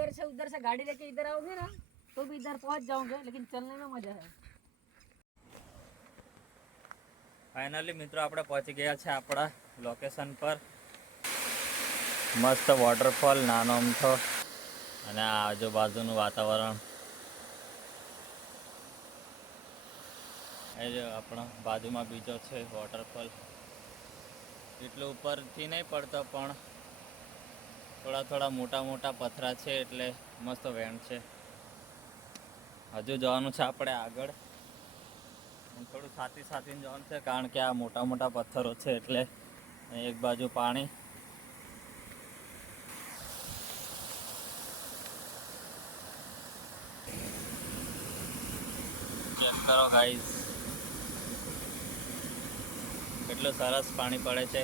इधर से गाड़ी लेके इधर आओगे ना तो भी इधर पहुंच जाओगे, लेकिन चलने में मजा है। फाइनली मित्रों આપણે પહોંચી ગયા છે આપણા લોકેશન પર। મસ્ત વોટરફોલ નાનો અમથો અને આ આજુબાજુનું વાતાવરણ એ જો આપણા બાજુમાં બીજો છે વોટરફોલ। એટલો ઉપરથી નહીં પડતો પણ થોડા થોડા મોટા મોટા પથરા છે એટલે મસ્ત વેણ છે। હજુ જવાનું છે આપણે આગળ, થોડું સાથી સાથીને જવાનું છે કારણ કે આ મોટા મોટા પથ્થરો છે એટલે એક બાજુ પાણી। ચેક કરો ગાઈઝ, કેટલું સરસ પાણી પડે છે।